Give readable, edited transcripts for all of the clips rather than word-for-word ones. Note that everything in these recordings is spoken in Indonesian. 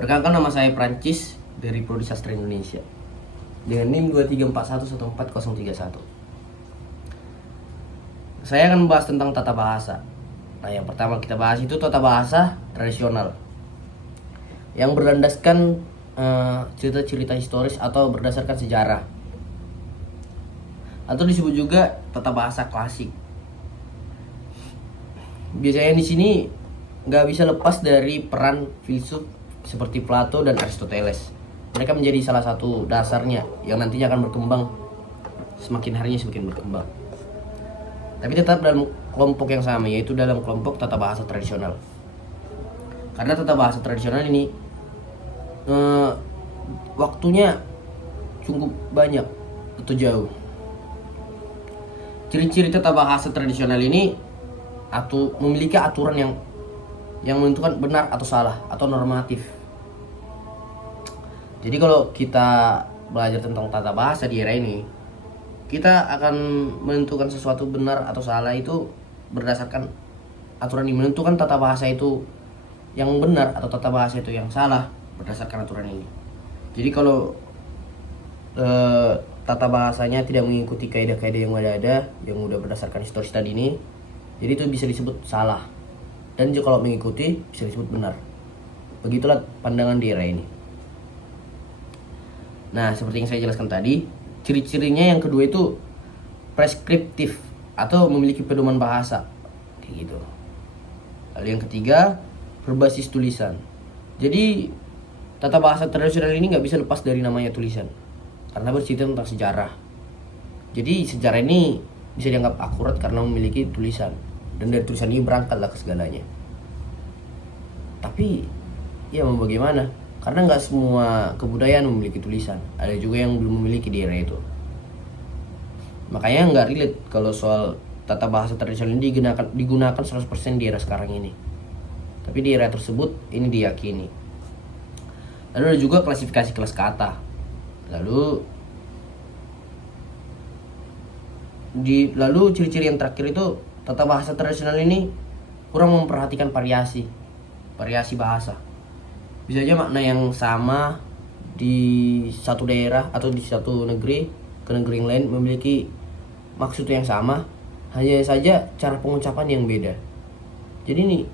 Perkenalkan, nama saya Prancis dari Prodi Sastra Indonesia dengan NIM 2341144031. Saya akan membahas tentang tata bahasa. Nah, yang pertama kita bahas itu tata bahasa tradisional yang berlandaskan cerita-cerita historis atau berdasarkan sejarah, atau disebut juga tata bahasa klasik. Biasanya di sini nggak bisa lepas dari peran filsuf seperti Plato dan Aristoteles. Mereka menjadi salah satu dasarnya yang nantinya akan berkembang, semakin harinya semakin berkembang. Tapi tetap dalam kelompok yang sama, yaitu dalam kelompok tata bahasa tradisional. Karena tata bahasa tradisional ini waktunya cukup banyak atau jauh. Ciri-ciri tata bahasa tradisional ini atau memiliki aturan yang menentukan benar atau salah atau normatif. Jadi kalau kita belajar tentang tata bahasa di era ini, kita akan menentukan sesuatu benar atau salah itu berdasarkan aturan ini, menentukan tata bahasa itu yang benar atau tata bahasa itu yang salah berdasarkan aturan ini. Jadi kalau tata bahasanya tidak mengikuti kaidah-kaidah yang ada yang udah berdasarkan historis tadi ini, jadi itu bisa disebut salah. Dan jika kalau mengikuti bisa disebut benar. Begitulah pandangan di era ini. Nah, seperti yang saya jelaskan tadi, ciri-cirinya yang kedua itu preskriptif atau memiliki pedoman bahasa, kayak gitu. Lalu yang ketiga, berbasis tulisan. Jadi tata bahasa tradisional ini nggak bisa lepas dari namanya tulisan, karena bercerita tentang sejarah. Jadi sejarah ini bisa dianggap akurat karena memiliki tulisan, dan dari tulisan ini berangkatlah ke segalanya. Tapi ya mau bagaimana? Karena nggak semua kebudayaan memiliki tulisan, ada juga yang belum memiliki di era itu. Makanya nggak relate kalau soal tata bahasa tradisional ini digunakan 100% di era sekarang ini. Tapi di era tersebut ini diyakini. Lalu ada juga klasifikasi kelas kata. Lalu ciri-ciri yang terakhir itu tata bahasa tradisional ini kurang memperhatikan variasi bahasa. Bisa aja makna yang sama di satu daerah atau di satu negeri ke negeri yang lain memiliki maksud yang sama, hanya saja cara pengucapan yang beda. Jadi ini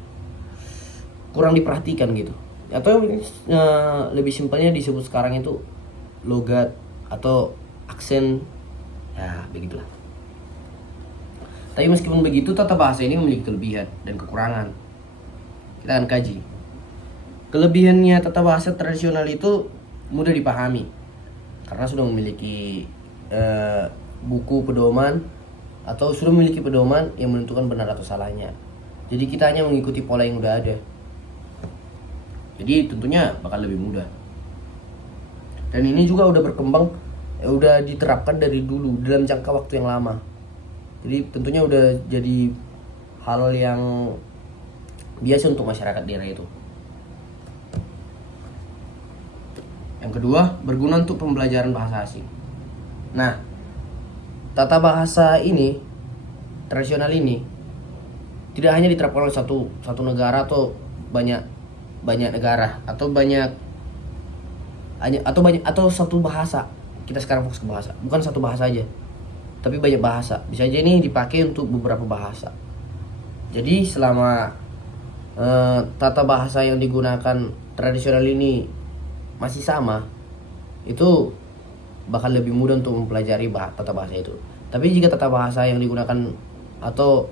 kurang diperhatikan gitu. Atau lebih simpelnya disebut sekarang itu logat atau aksen, ya begitulah. Tapi meskipun begitu, tata bahasa ini memiliki kelebihan dan kekurangan. Kita akan kaji. Kelebihannya tata bahasa tradisional itu mudah dipahami karena sudah memiliki buku pedoman atau sudah memiliki pedoman yang menentukan benar atau salahnya. Jadi kita hanya mengikuti pola yang udah ada. Jadi tentunya bakal lebih mudah. Dan ini juga udah berkembang, udah diterapkan dari dulu dalam jangka waktu yang lama. Jadi tentunya udah jadi hal yang biasa untuk masyarakat di era itu. Yang kedua, berguna untuk pembelajaran bahasa asing. Nah, tata bahasa ini tradisional ini tidak hanya diterapkan oleh satu negara atau banyak negara atau satu bahasa. Kita sekarang fokus ke bahasa, bukan satu bahasa aja, tapi banyak bahasa. Bisa aja ini dipakai untuk beberapa bahasa. Jadi selama tata bahasa yang digunakan tradisional ini masih sama, itu bakal lebih mudah untuk mempelajari tata bahasa itu. Tapi jika tata bahasa yang digunakan atau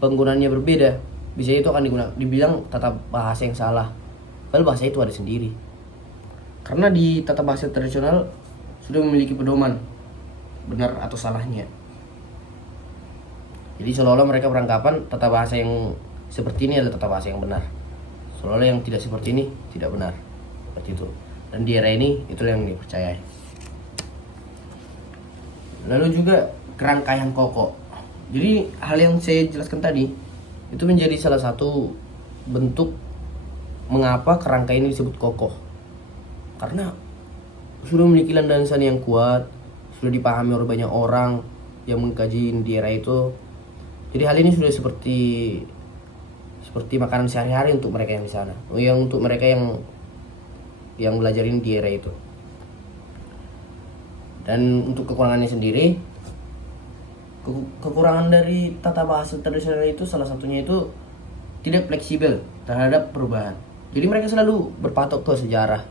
penggunaannya berbeda, bisa itu akan dibilang tata bahasa yang salah, padahal bahasa itu ada sendiri. Karena di tata bahasa tradisional sudah memiliki pedoman benar atau salahnya. Jadi seolah-olah mereka beranggapan tata bahasa yang seperti ini adalah tata bahasa yang benar, seolah-olah yang tidak seperti ini tidak benar, seperti itu. Dan di era ini itulah yang dipercayai. Lalu juga kerangka yang kokoh. Jadi hal yang saya jelaskan tadi itu menjadi salah satu bentuk mengapa kerangka ini disebut kokoh. Karena sudah memiliki landasan yang kuat, sudah dipahami oleh banyak orang yang mengkaji di era itu. Jadi hal ini sudah seperti makanan sehari-hari untuk mereka yang di sana. Yang untuk mereka yang yang belajar ini di era itu. Dan untuk kekurangannya sendiri, kekurangan dari tata bahasa tradisional itu salah satunya itu tidak fleksibel terhadap perubahan. Jadi mereka selalu berpatok ke sejarah,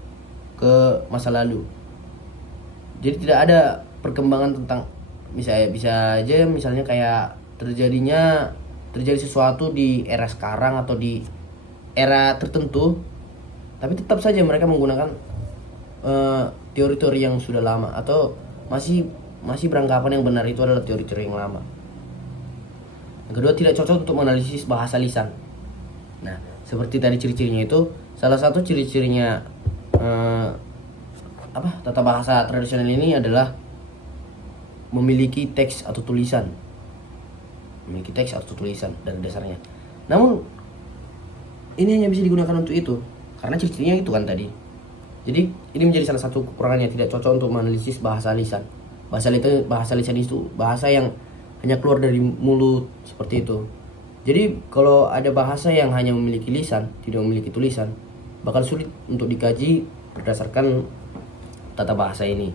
ke masa lalu. Jadi tidak ada perkembangan tentang bisa aja misalnya kayak terjadi sesuatu di era sekarang atau di era tertentu, tapi tetap saja mereka menggunakan teori-teori yang sudah lama atau masih beranggapan yang benar itu adalah teori-teori yang lama. Yang kedua, tidak cocok untuk menganalisis bahasa lisan. Nah, seperti tadi ciri-cirinya itu, salah satu ciri-cirinya tata bahasa tradisional ini adalah memiliki teks atau tulisan. Memiliki teks atau tulisan dari dasarnya. Namun ini hanya bisa digunakan untuk itu karena ciri-cirinya itu kan tadi. Jadi ini menjadi salah satu kekurangannya, tidak cocok untuk menganalisis bahasa lisan. Bahasa lisan itu bahasa yang hanya keluar dari mulut seperti itu. Jadi kalau ada bahasa yang hanya memiliki lisan, tidak memiliki tulisan, bakal sulit untuk dikaji berdasarkan tata bahasa ini.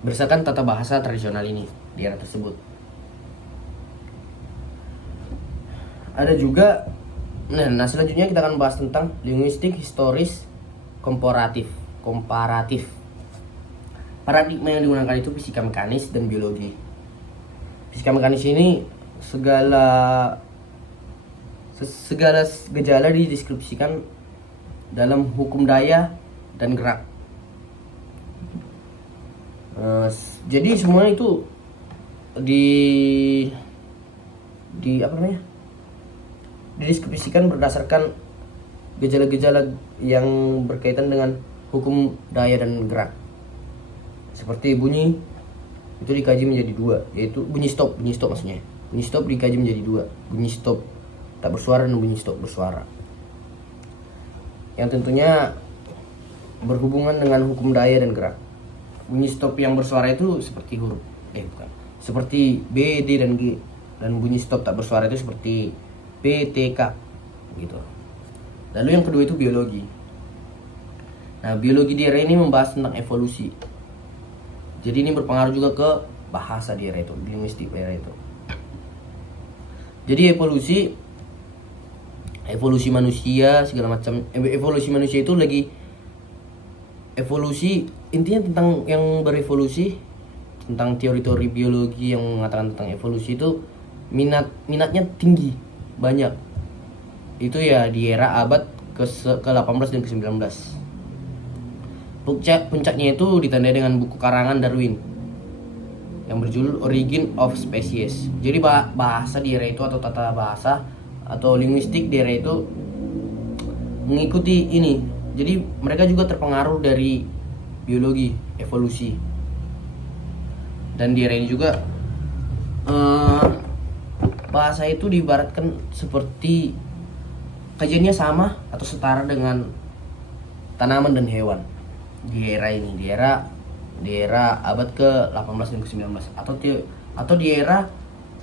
Berdasarkan tata bahasa tradisional ini di era tersebut. Ada juga nah selanjutnya kita akan bahas tentang linguistik historis komparatif. Paradigma yang digunakan itu fisika mekanis dan biologi. Fisika mekanis ini segala gejala dideskripsikan dalam hukum daya dan gerak. Jadi semuanya itu dideskripsikan berdasarkan gejala-gejala yang berkaitan dengan hukum daya dan gerak. Seperti bunyi itu dikaji menjadi dua, yaitu bunyi stop maksudnya. Bunyi stop dikaji menjadi dua, bunyi stop tak bersuara dan bunyi stop bersuara. Yang tentunya berhubungan dengan hukum daya dan gerak. Bunyi stop yang bersuara itu seperti seperti B, D dan G. Dan bunyi stop tak bersuara itu seperti P, T, K gitu. Lalu yang kedua itu biologi. Nah, biologi di era ini membahas tentang evolusi. Jadi ini berpengaruh juga ke bahasa di era itu, linguistik era itu. Jadi evolusi manusia segala macam. Evolusi manusia itu lagi evolusi, intinya tentang yang berevolusi, tentang teori-teori biologi yang mengatakan tentang evolusi itu minatnya tinggi, banyak. Itu ya di era abad ke-18 dan ke-19. Puncaknya itu ditandai dengan buku karangan Darwin yang berjudul Origin of Species. Jadi bahasa di era itu atau tata bahasa atau linguistik di era itu mengikuti ini. Jadi mereka juga terpengaruh dari biologi, evolusi. Dan di era ini juga bahasa itu diibaratkan seperti kajiannya sama atau setara dengan tanaman dan hewan di era ini, di era abad ke-18 dan ke-19 atau di era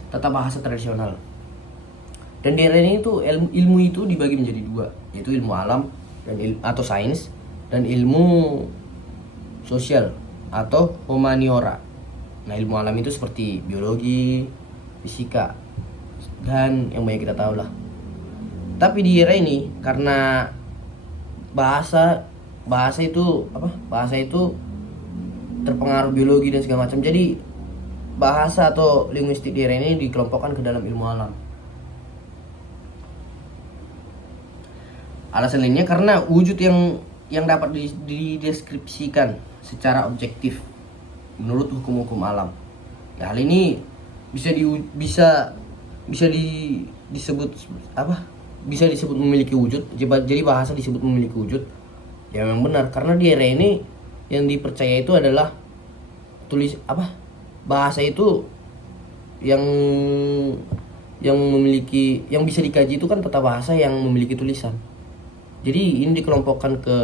tata bahasa tradisional. Dan di era ini tuh ilmu itu dibagi menjadi dua, yaitu ilmu alam dan atau sains dan ilmu sosial atau humaniora. Nah, ilmu alam itu seperti biologi, fisika dan yang banyak kita tahu lah. Tapi di era ini karena bahasa itu terpengaruh biologi dan segala macam. Jadi bahasa atau linguistik di era ini dikelompokkan ke dalam ilmu alam. Alasan lainnya karena wujud yang dapat dideskripsikan secara objektif menurut hukum-hukum alam. Ya, hal ini bisa disebut memiliki wujud. Jadi bahasa disebut memiliki wujud. Ya memang benar, karena di era ini yang dipercaya itu adalah bahasa itu yang bisa dikaji itu kan tata bahasa yang memiliki tulisan. Jadi ini dikelompokkan ke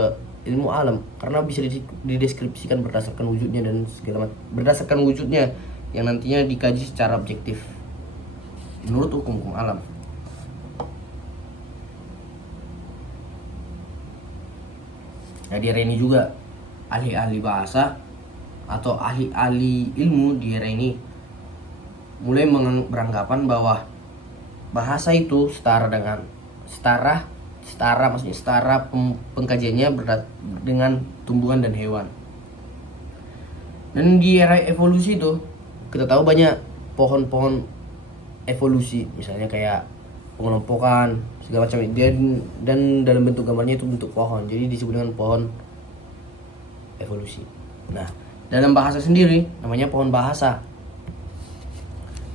ilmu alam karena bisa dideskripsikan berdasarkan wujudnya dan segala macam, berdasarkan wujudnya yang nantinya dikaji secara objektif menurut hukum-hukum alam. Nah di era ini juga ahli-ahli bahasa atau ahli-ahli ilmu di era ini mulai beranggapan bahwa bahasa itu setara pengkajiannya dengan tumbuhan dan hewan. Dan di era evolusi itu kita tahu banyak pohon-pohon evolusi, misalnya kayak pengelompokan segala macam, dan dalam bentuk gambarnya itu bentuk pohon, jadi disebut dengan pohon evolusi. Nah dalam bahasa sendiri namanya pohon bahasa.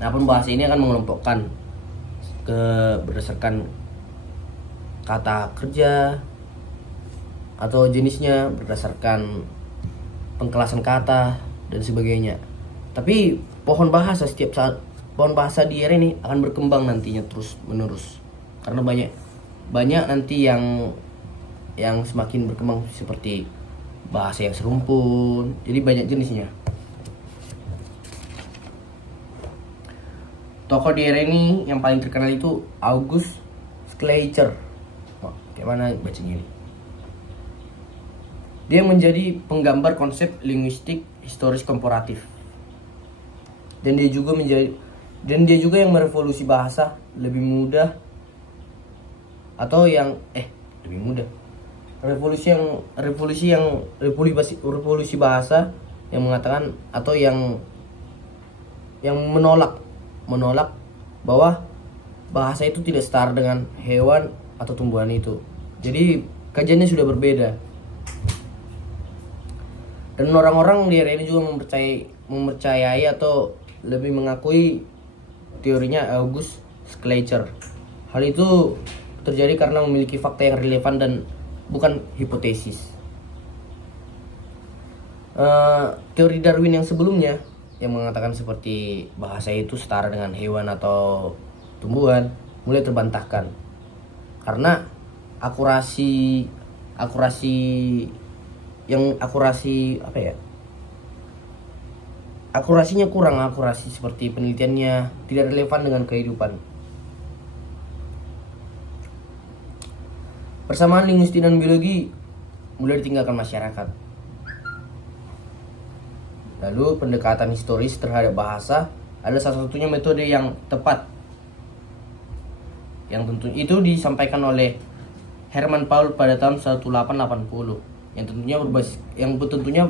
Nah pohon bahasa ini akan mengelompokkan berdasarkan kata kerja atau jenisnya, berdasarkan pengkelasan kata dan sebagainya. Tapi pohon bahasa di era ini akan berkembang nantinya terus menerus, karena banyak nanti yang semakin berkembang, seperti bahasa yang serumpun, jadi banyak jenisnya. Tokoh di era ini yang paling terkenal itu August Schleicher. Kayak mana bacanya ini? Dia menjadi penggambar konsep linguistik historis komparatif. Dan dia juga yang merevolusi bahasa lebih mudah atau yang lebih mudah. Revolusi bahasa yang mengatakan atau yang menolak bahwa bahasa itu tidak setara dengan hewan atau tumbuhan itu. Jadi kajiannya sudah berbeda. Dan orang-orang di era ini juga mempercayai atau lebih mengakui teorinya August Schleicher. Hal itu terjadi karena memiliki fakta yang relevan dan bukan hipotesis. Teori Darwin yang sebelumnya yang mengatakan seperti bahasa itu setara dengan hewan atau tumbuhan mulai terbantahkan karena akurasi akurasinya kurang, seperti penelitiannya tidak relevan dengan kehidupan. Persamaan linguistik dan biologi mulai ditinggalkan masyarakat. Lalu pendekatan historis terhadap bahasa adalah salah satunya metode yang tepat, yang tentu itu disampaikan oleh Hermann Paul pada tahun 1880, yang tentunya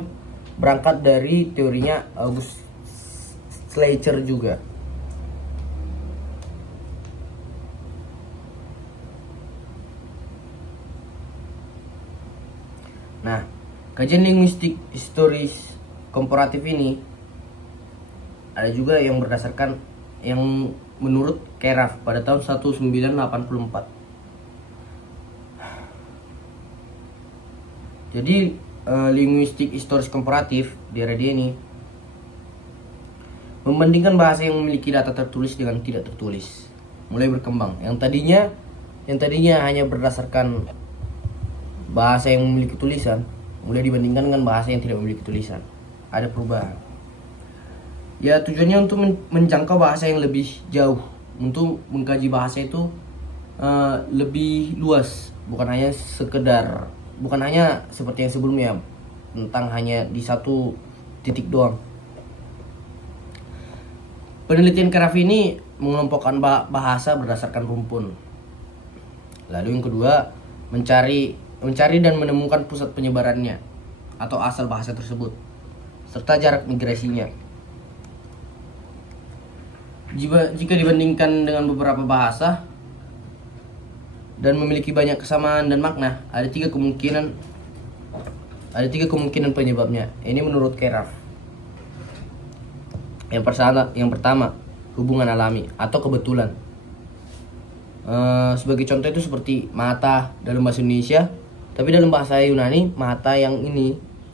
berangkat dari teorinya August Schleicher juga. Nah, kajian linguistik historis komparatif ini ada juga yang menurut Keraf pada tahun 1984. Jadi linguistik historis komparatif di era ini membandingkan bahasa yang memiliki data tertulis dengan tidak tertulis, mulai berkembang. Yang tadinya hanya berdasarkan bahasa yang memiliki tulisan, mulai dibandingkan dengan bahasa yang tidak memiliki tulisan. Ada perubahan. Ya tujuannya untuk menjangkau bahasa yang lebih jauh, untuk mengkaji bahasa itu lebih luas, bukan hanya seperti yang sebelumnya tentang hanya di satu titik doang. Penelitian Keraf ini mengelompokkan bahasa berdasarkan rumpun. Lalu yang kedua, mencari dan menemukan pusat penyebarannya atau asal bahasa tersebut, serta jarak migrasinya. Jika dibandingkan dengan beberapa bahasa dan memiliki banyak kesamaan dan makna, ada tiga kemungkinan penyebabnya. Ini menurut Keraf. Yang pertama, hubungan alami atau kebetulan. Sebagai contoh itu seperti mata dalam bahasa Indonesia, tapi dalam bahasa Yunani mata yang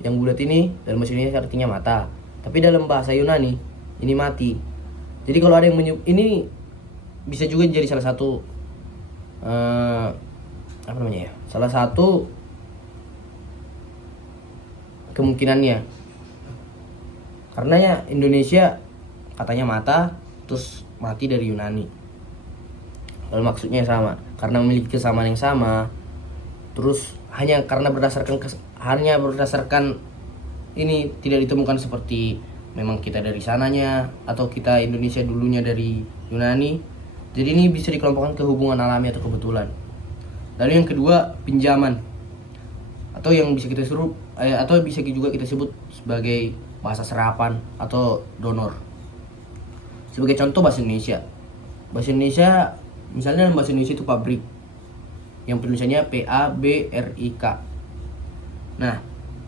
bulat ini dalam bahasa Indonesia artinya mata, tapi dalam bahasa Yunani ini mati. Jadi kalau ada yang ini bisa juga jadi salah satu salah satu kemungkinannya, karena ya Indonesia katanya mata terus mati dari Yunani, lalu maksudnya sama karena memiliki kesamaan yang sama, terus hanya karena berdasarkan hanya berdasarkan ini, tidak ditemukan seperti memang kita dari sananya atau kita Indonesia dulunya dari Yunani. Jadi ini bisa dikelompokkan ke hubungan alami atau kebetulan. Lalu yang kedua, pinjaman, atau yang bisa kita suruh atau bisa juga kita sebut sebagai bahasa serapan atau donor. Sebagai contoh, bahasa Indonesia. Bahasa Indonesia, misalnya dalam bahasa Indonesia itu pabrik, yang penulisannya PABRIK. Nah,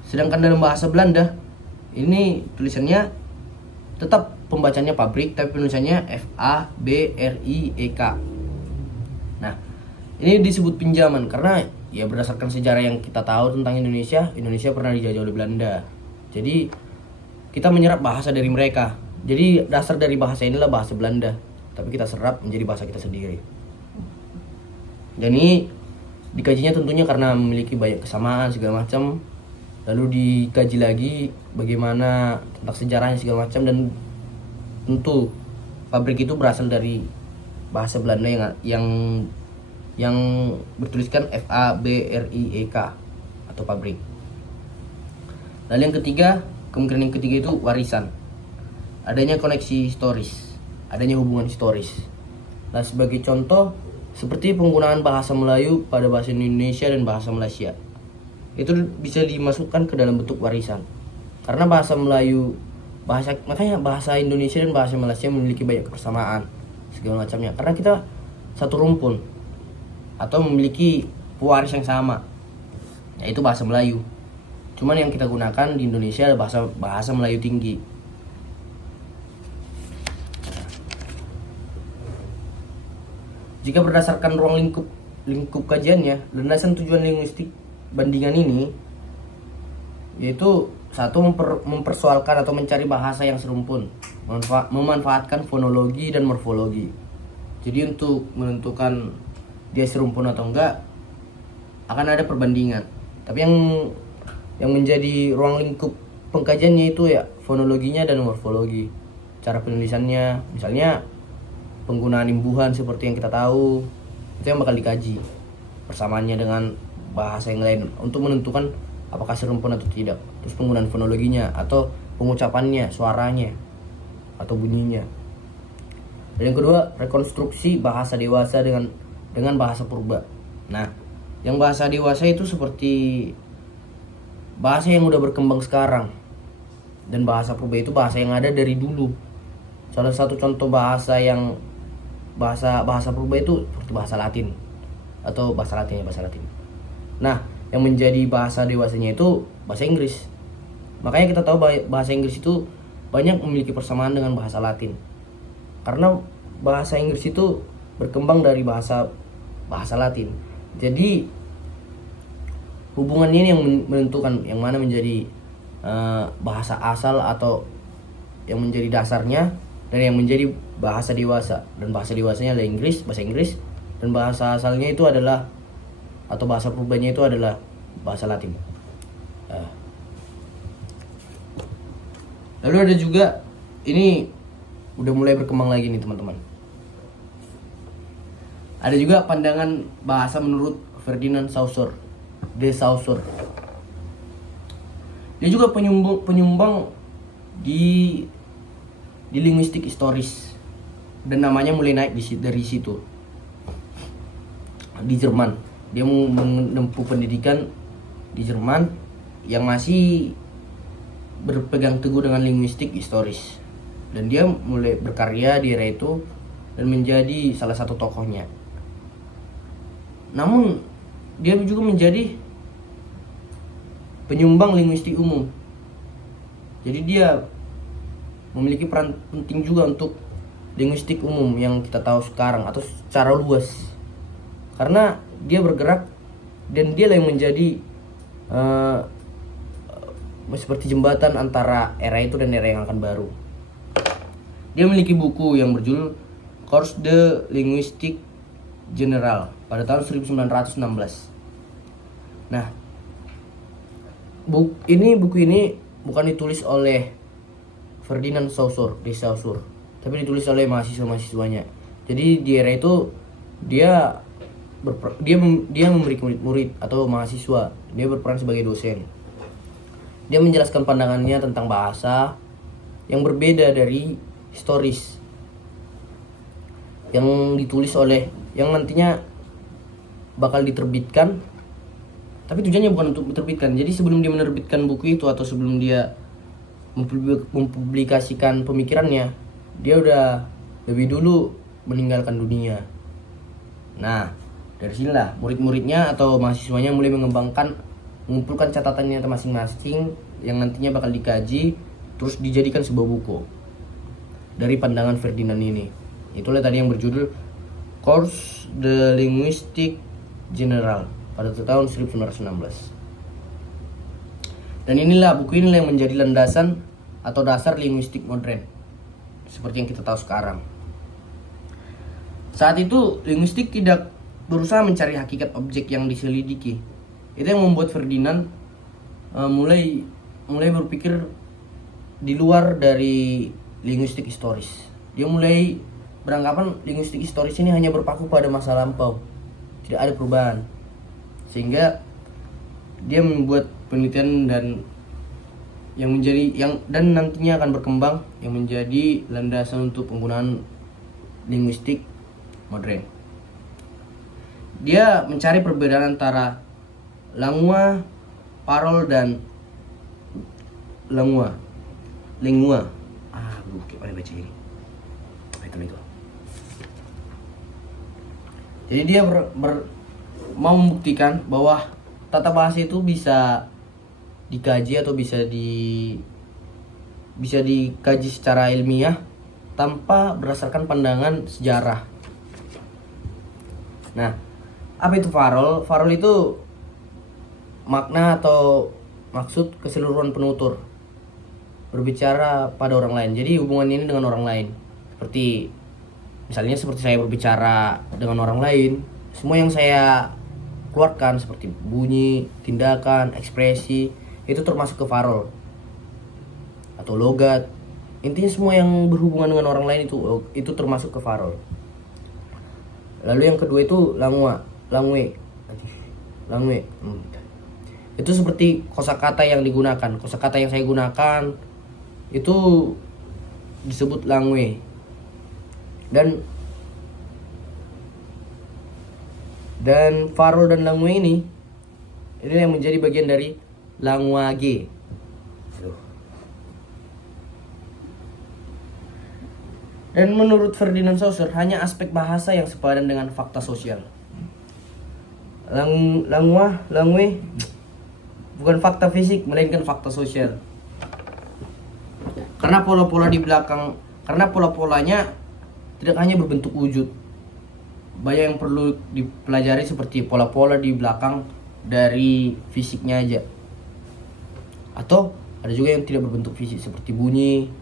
sedangkan dalam bahasa Belanda ini tulisannya tetap pembacanya pabrik tapi penulisannya FABRIEK. Nah, ini disebut pinjaman karena ya berdasarkan sejarah yang kita tahu tentang Indonesia pernah dijajah oleh Belanda. Jadi kita menyerap bahasa dari mereka. Jadi dasar dari bahasa inilah bahasa Belanda, tapi kita serap menjadi bahasa kita sendiri. Dan ini dikajinya tentunya karena memiliki banyak kesamaan segala macam. Lalu dikaji lagi bagaimana tentang sejarahnya segala macam, dan tentu pabrik itu berasal dari bahasa Belanda yang bertuliskan FABRIEK atau pabrik. Lalu yang ketiga, kemungkinan yang ketiga itu warisan. Adanya koneksi historis, adanya hubungan historis. Nah, sebagai contoh seperti penggunaan bahasa Melayu pada bahasa Indonesia dan bahasa Malaysia, itu bisa dimasukkan ke dalam bentuk warisan. Karena bahasa Melayu, makanya bahasa Indonesia dan bahasa Malaysia memiliki banyak persamaan segala macamnya. Karena kita satu rumpun atau memiliki pewaris yang sama, yaitu bahasa Melayu. Cuman yang kita gunakan di Indonesia adalah bahasa Melayu tinggi. Jika berdasarkan ruang lingkup kajiannya, landasan tujuan linguistik bandingan ini yaitu satu, mempersoalkan atau mencari bahasa yang serumpun, memanfaatkan fonologi dan morfologi. Jadi untuk menentukan dia serumpun atau enggak akan ada perbandingan. Tapi yang menjadi ruang lingkup pengkajiannya itu ya fonologinya dan morfologi. Cara penulisannya, misalnya penggunaan imbuhan seperti yang kita tahu, itu yang bakal dikaji persamaannya dengan bahasa yang lain untuk menentukan apakah serumpun atau tidak. Terus penggunaan fonologinya atau pengucapannya, suaranya atau bunyinya. Dan yang kedua, rekonstruksi bahasa dewasa dengan bahasa purba. Nah, yang bahasa dewasa itu seperti bahasa yang udah berkembang sekarang, dan bahasa purba itu bahasa yang ada dari dulu. Salah satu contoh bahasa purba itu seperti bahasa Latin atau bahasa Latin. Nah, yang menjadi bahasa dewasanya itu bahasa Inggris. Makanya kita tahu bahasa Inggris itu banyak memiliki persamaan dengan bahasa Latin. Karena bahasa Inggris itu berkembang dari bahasa Latin. Jadi hubungannya ini yang menentukan yang mana menjadi bahasa asal atau yang menjadi dasarnya, dan yang menjadi bahasa dewasa. Dan bahasa dewasanya adalah bahasa Inggris, dan bahasa asalnya itu adalah, atau bahasa purbanya itu adalah bahasa Latin. Lalu ada juga, ini udah mulai berkembang lagi nih teman-teman. Ada juga pandangan bahasa menurut Ferdinand de Saussure. Dia juga penyumbang di linguistik historis, dan namanya mulai naik dari situ. Di Jerman, dia menempuh pendidikan di Jerman yang masih berpegang teguh dengan linguistik historis, dan dia mulai berkarya di era itu dan menjadi salah satu tokohnya. Namun dia juga menjadi penyumbang linguistik umum. Jadi dia memiliki peran penting juga untuk linguistik umum yang kita tahu sekarang atau secara luas. Karena dia bergerak dan dia yang menjadi seperti jembatan antara era itu dan era yang akan baru. Dia memiliki buku yang berjudul Cours de Linguistique Générale pada tahun 1916. Nah, buku ini bukan ditulis oleh Ferdinand de Saussure, tapi ditulis oleh mahasiswa-mahasiswanya. Jadi di era itu dia memberi murid-murid atau mahasiswa, dia berperan sebagai dosen. Dia menjelaskan pandangannya tentang bahasa yang berbeda dari historis yang ditulis oleh yang nantinya bakal diterbitkan, tapi tujuannya bukan untuk diterbitkan. Jadi sebelum dia menerbitkan buku itu atau sebelum dia mempublikasikan pemikirannya, dia udah lebih dulu meninggalkan dunia. Nah, dari sinilah murid-muridnya atau mahasiswanya mulai mengumpulkan catatannya masing-masing yang nantinya bakal dikaji terus dijadikan sebuah buku dari pandangan Ferdinand ini. Itulah tadi yang berjudul Cours de Linguistique Générale pada tahun 1916. Dan buku inilah yang menjadi landasan atau dasar linguistik modern seperti yang kita tahu sekarang. Saat itu linguistik tidak berusaha mencari hakikat objek yang diselidiki. Itu yang membuat Ferdinand mulai berpikir di luar dari linguistik historis. Dia mulai beranggapan linguistik historis ini hanya berpaku pada masa lampau, tidak ada perubahan. Sehingga dia membuat penelitian dan nantinya akan berkembang yang menjadi landasan untuk penggunaan linguistik modern. Dia mencari perbedaan antara langua, parol dan lingua. Kayak baca ini. Itu. Jadi dia mau membuktikan bahwa tata bahasa itu bisa dikaji atau bisa dikaji secara ilmiah tanpa berdasarkan pandangan sejarah. Nah, apa itu farol? Farol itu makna atau maksud keseluruhan penutur berbicara pada orang lain. Jadi hubungan ini dengan orang lain. Seperti saya berbicara dengan orang lain, semua yang saya keluarkan seperti bunyi, tindakan, ekspresi itu termasuk ke farol atau logat. Intinya semua yang berhubungan dengan orang lain itu termasuk ke farol. Lalu yang kedua itu langue. Itu seperti kosakata yang digunakan. Kosakata yang saya gunakan itu disebut langue. Dan farol dan langue ini yang menjadi bagian dari language. Dan menurut Ferdinand Saussure, hanya aspek bahasa yang sepadan dengan fakta sosial. Langue bukan fakta fisik, melainkan fakta sosial. Karena pola-polanya tidak hanya berbentuk wujud. Banyak yang perlu dipelajari seperti pola-pola di belakang dari fisiknya aja. Atau ada juga yang tidak berbentuk fisik seperti bunyi.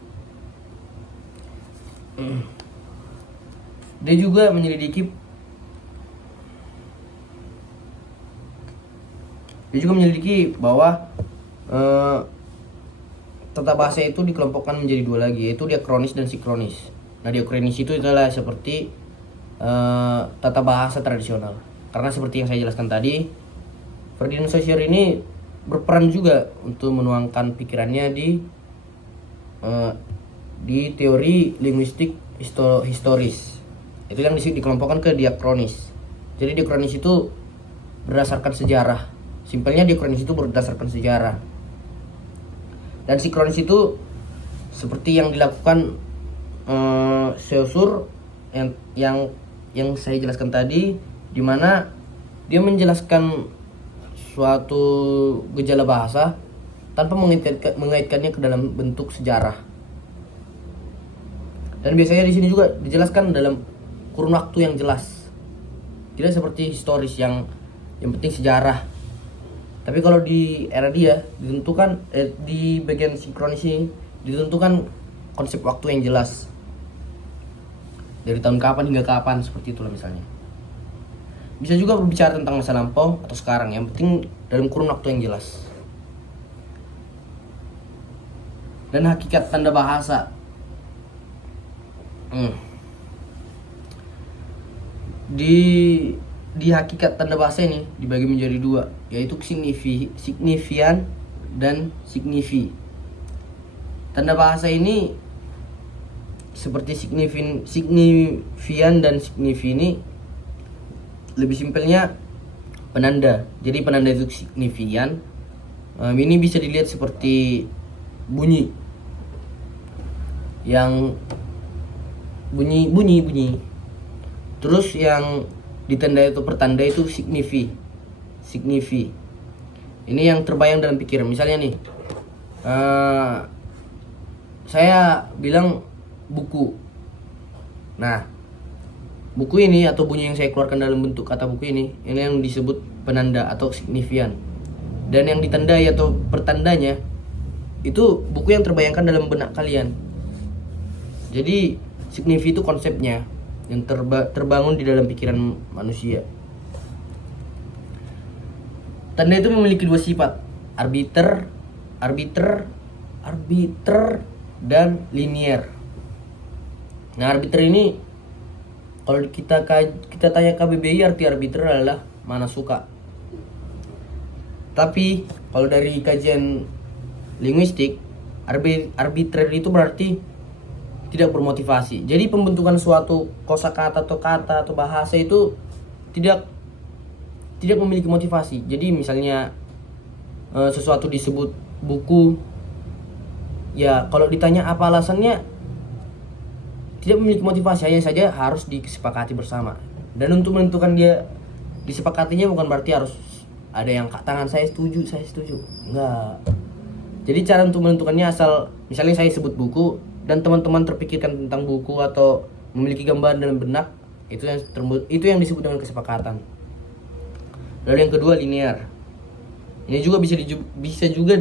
Dia juga menyelidiki bahwa tata bahasa itu dikelompokkan menjadi dua lagi, yaitu diakronis dan sinkronis. Nah, diakronis itu adalah seperti tata bahasa tradisional. Karena seperti yang saya jelaskan tadi, Ferdinand Saussure ini berperan juga untuk menuangkan pikirannya di teori linguistik historis. Itu yang dikelompokkan ke diakronis. Jadi diakronis itu berdasarkan sejarah. Simpelnya diakronis itu berdasarkan sejarah. Dan sinkronis itu seperti yang dilakukan Saussure yang saya jelaskan tadi, di mana dia menjelaskan suatu gejala bahasa tanpa mengaitkannya ke dalam bentuk sejarah. Dan biasanya di sini juga dijelaskan dalam kurun waktu yang jelas. Tidak seperti historis yang penting sejarah. Tapi kalau di era dia ditentukan di bagian sinkronis ini ditentukan konsep waktu yang jelas. Dari tahun kapan hingga kapan, seperti itulah misalnya. Bisa juga berbicara tentang masa lampau atau sekarang, yang penting dalam kurun waktu yang jelas. Dan hakikat tanda bahasa. Di hakikat tanda bahasa ini dibagi menjadi dua, yaitu signifian dan signifi. Tanda bahasa ini seperti signifian dan signifi ini lebih simpelnya penanda. Jadi penanda itu signifian. Ini bisa dilihat seperti bunyi yang bunyi. Terus yang ditanda itu pertanda itu signifi. Ini yang terbayang dalam pikiran. Misalnya nih, saya bilang buku. Nah, buku ini atau bunyi yang saya keluarkan dalam bentuk kata buku ini yang disebut penanda atau signifian. Dan yang ditandai atau pertandanya itu buku yang terbayangkan dalam benak kalian. Jadi signifi itu konsepnya yang terbangun di dalam pikiran manusia. Tanda itu memiliki dua sifat, arbiter dan linier. Nah, arbiter ini kalau kita tanya KBBI, arti arbiter adalah mana suka. Tapi kalau dari kajian linguistik, arbiter itu berarti tidak bermotivasi. Jadi pembentukan suatu kosakata atau kata atau bahasa itu tidak memiliki motivasi. Jadi misalnya sesuatu disebut buku, ya kalau ditanya apa alasannya, tidak memiliki motivasi, hanya saja harus disepakati bersama. Dan untuk menentukan dia disepakatinya bukan berarti harus ada yang tangan saya setuju. Enggak. Jadi cara untuk menentukannya asal misalnya saya sebut buku dan teman-teman terpikirkan tentang buku atau memiliki gambaran dalam benak, itu yang disebut dengan kesepakatan. Lalu yang kedua, linear. Ini juga bisa juga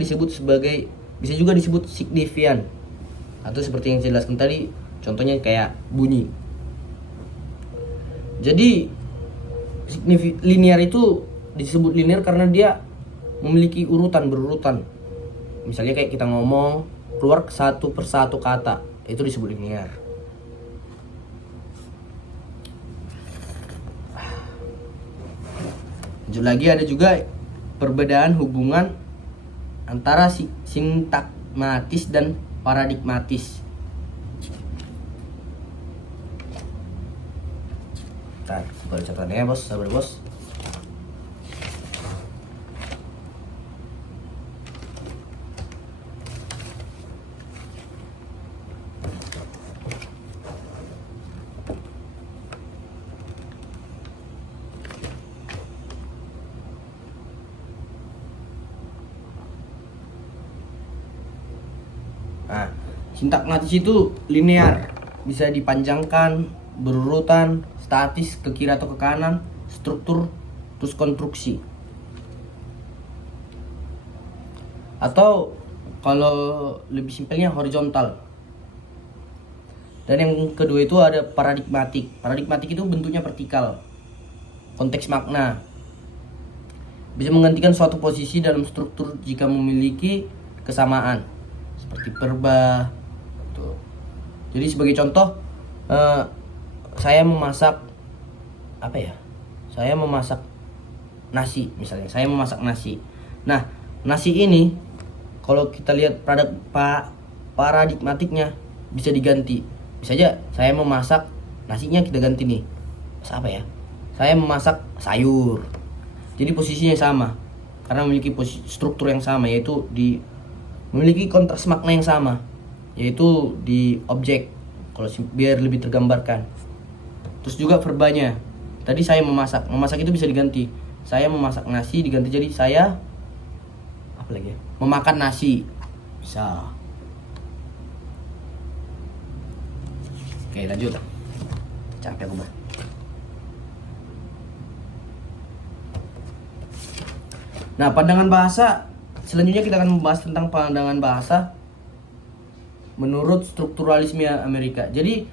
disebut signifian atau seperti yang saya jelaskan tadi, contohnya kayak bunyi. Jadi linear itu disebut linear karena dia memiliki berurutan. Misalnya kayak kita ngomong keluar satu persatu kata, itu disebut linear. Lanjut lagi, ada juga perbedaan hubungan antara sintakmatis dan paradigmatis. Ntar, buka catatannya bos, sabar bos. Nah, sintakmatis itu linear, bisa dipanjangkan, berurutan, statis, ke kiri atau ke kanan, struktur, terus konstruksi. Atau kalau lebih simpelnya horizontal. Dan yang kedua itu ada paradigmatik. Paradigmatik itu bentuknya vertikal, konteks makna, bisa menggantikan suatu posisi dalam struktur jika memiliki kesamaan, seperti verba tuh. Jadi sebagai contoh, saya memasak nasi misalnya. Saya memasak nasi. Nah, nasi ini kalau kita lihat paradigmatiknya bisa diganti. Bisa aja saya memasak nasinya kita ganti nih. Saya memasak sayur. Jadi posisinya sama karena memiliki struktur yang sama, yaitu memiliki kontras makna yang sama, yaitu di objek, kalau biar lebih tergambarkan. Terus juga verbanya. Tadi saya memasak itu bisa diganti. Saya memasak nasi diganti jadi saya memakan nasi. Bisa. Oke, lanjut. Capek aku, Bang. Nah, pandangan bahasa. Selanjutnya kita akan membahas tentang pandangan bahasa menurut strukturalisme Amerika. Jadi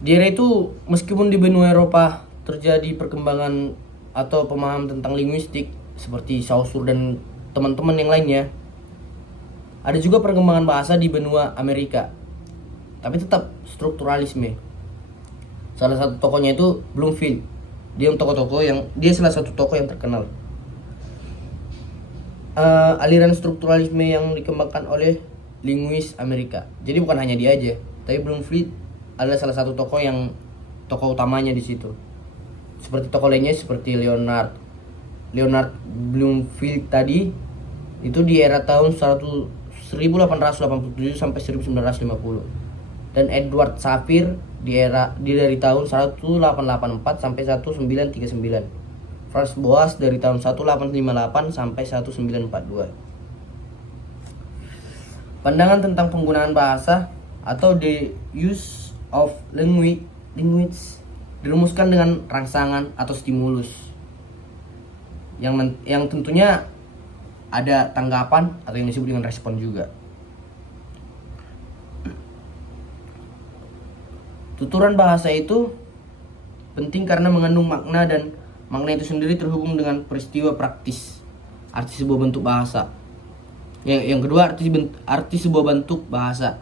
di era itu, meskipun di benua Eropa terjadi perkembangan atau pemahaman tentang linguistik seperti Saussure dan teman-teman yang lainnya, ada juga perkembangan bahasa di benua Amerika, tapi tetap strukturalisme. Salah satu tokohnya itu Bloomfield. Dia salah satu tokoh yang terkenal. aliran strukturalisme yang dikembangkan oleh linguis Amerika. Jadi bukan hanya dia aja, tapi Bloomfield adalah salah satu tokoh utamanya di situ. Seperti tokoh lainnya seperti Leonard Bloomfield tadi itu di era tahun 1887 sampai 1950, dan Edward Sapir dari tahun 1884 sampai 1939. Franz Boas dari tahun 1858 sampai 1942. Pandangan tentang penggunaan bahasa atau the use of language dirumuskan dengan rangsangan atau stimulus yang tentunya ada tanggapan atau yang disebut dengan respon juga. Tuturan bahasa itu penting karena mengandung makna, dan makna itu sendiri terhubung dengan peristiwa praktis arti sebuah bentuk bahasa. Yang kedua, arti sebuah bentuk bahasa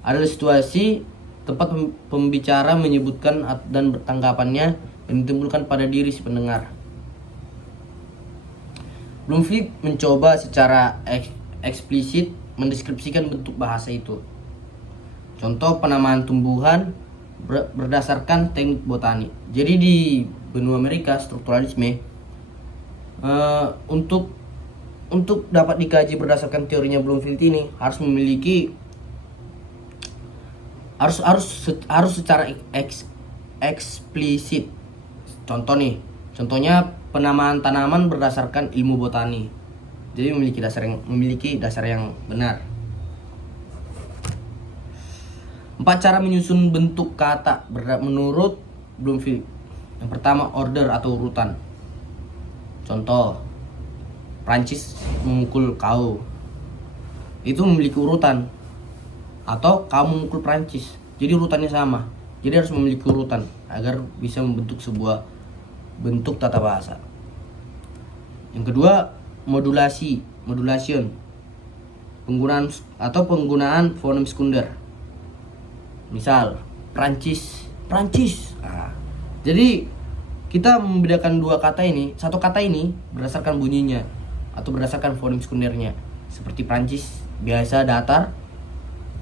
adalah situasi tempat pembicara menyebutkan dan bertanggapannya yang ditimbulkan pada diri si pendengar. Bloomfield mencoba secara eksplisit mendeskripsikan bentuk bahasa itu. Contoh penamaan tumbuhan berdasarkan teknik botani. Jadi di benua Amerika strukturalisme untuk dapat dikaji berdasarkan teorinya Bloomfield ini harus secara eksplisit. Contohnya penamaan tanaman berdasarkan ilmu botani. Jadi memiliki dasar yang benar. 4 cara menyusun bentuk kata menurut Bloomfield. Yang pertama, order atau urutan. Contoh, Prancis memukul kau. Itu memiliki urutan. Atau kau memukul Prancis. Jadi urutannya sama. Jadi harus memiliki urutan agar bisa membentuk sebuah bentuk tata bahasa. Yang kedua, modulation. Penggunaan fonem sekunder. Misal, Prancis. Jadi kita membedakan satu kata ini berdasarkan bunyinya atau berdasarkan fonem sekundernya. Seperti Prancis biasa datar.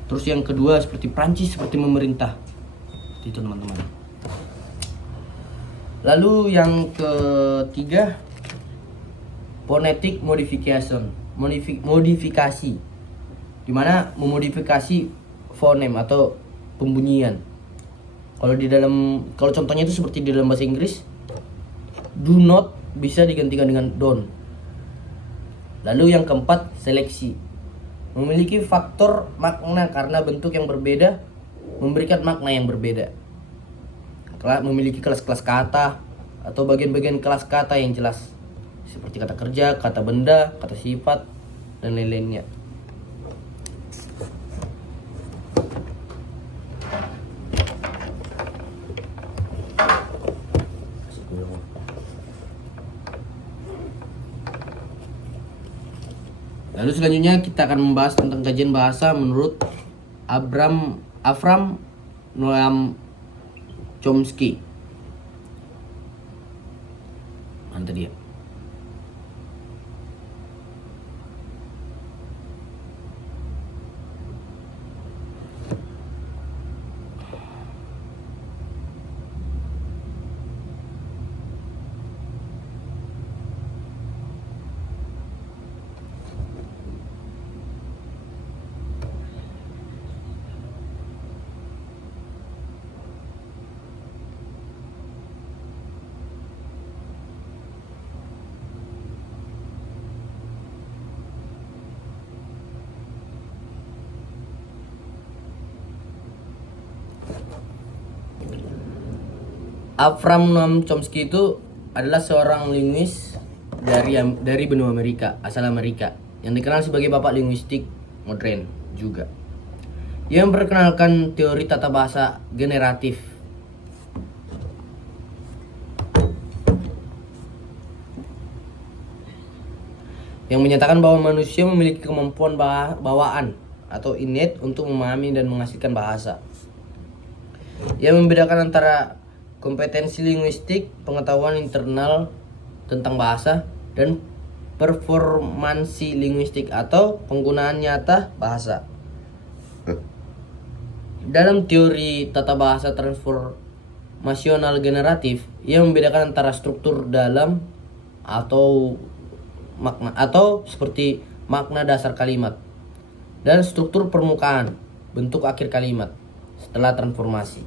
Terus yang kedua seperti Prancis seperti memerintah. Itu teman-teman. Lalu yang ketiga, phonetic modification. Modifikasi. Dimana memodifikasi fonem atau pembunyian. Kalau contohnya itu seperti di dalam bahasa Inggris, do not bisa digantikan dengan don't. Lalu yang keempat, seleksi. Memiliki faktor makna karena bentuk yang berbeda memberikan makna yang berbeda. Memiliki kelas-kelas kata atau bagian-bagian kelas kata yang jelas, seperti kata kerja, kata benda, kata sifat, dan lain-lainnya. Lalu selanjutnya kita akan membahas tentang kajian bahasa menurut Avram Noam Chomsky. Mana dia? Avram Noam Chomsky itu adalah seorang linguis dari benua Amerika, asal Amerika, yang dikenal sebagai bapak linguistik modern juga. Ia memperkenalkan teori tata bahasa generatif. Yang menyatakan bahwa manusia memiliki kemampuan bawaan atau innate untuk memahami dan menghasilkan bahasa. Ia membedakan antara kompetensi linguistik, pengetahuan internal tentang bahasa, dan performansi linguistik atau penggunaan nyata bahasa. Dalam teori tata bahasa transformasional generatif, ia membedakan antara struktur dalam atau makna atau seperti makna dasar kalimat dan struktur permukaan, bentuk akhir kalimat setelah transformasi.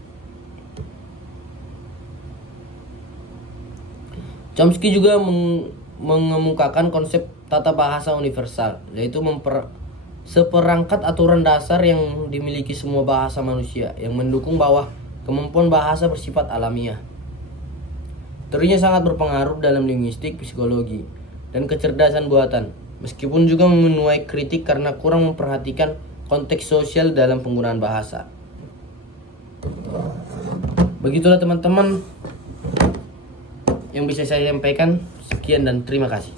Chomsky juga mengemukakan konsep tata bahasa universal, yaitu seperangkat aturan dasar yang dimiliki semua bahasa manusia yang mendukung bahwa kemampuan bahasa bersifat alamiah. Teorinya sangat berpengaruh dalam linguistik, psikologi, dan kecerdasan buatan, meskipun juga menuai kritik karena kurang memperhatikan konteks sosial dalam penggunaan bahasa. Begitulah teman-teman yang bisa saya sampaikan. Sekian dan terima kasih.